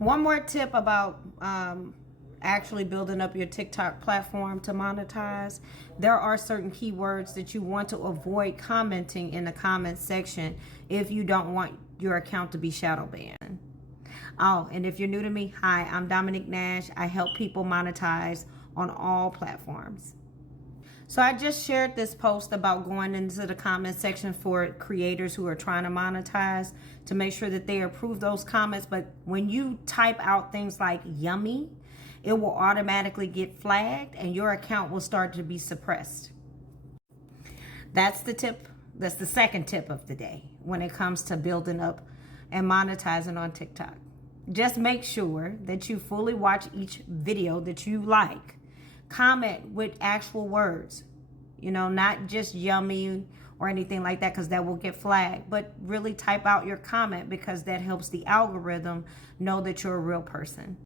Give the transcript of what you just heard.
One more tip about actually building up your TikTok platform to monetize. There are certain keywords that you want to avoid commenting in the comment section if you don't want your account to be shadow banned. Oh, and if you're new to me, hi, I'm Dominique Nash. I help people monetize on all platforms. So I just shared this post about going into the comment section for creators who are trying to monetize to make sure that they approve those comments. But when you type out things like yummy, it will automatically get flagged and your account will start to be suppressed. That's the tip. That's the second tip of the day when it comes to building up and monetizing on TikTok. Just make sure that you fully watch each video that you like. Comment with actual words, not just yummy or anything like that, because that will get flagged, but really type out your comment because that helps the algorithm know that you're a real person.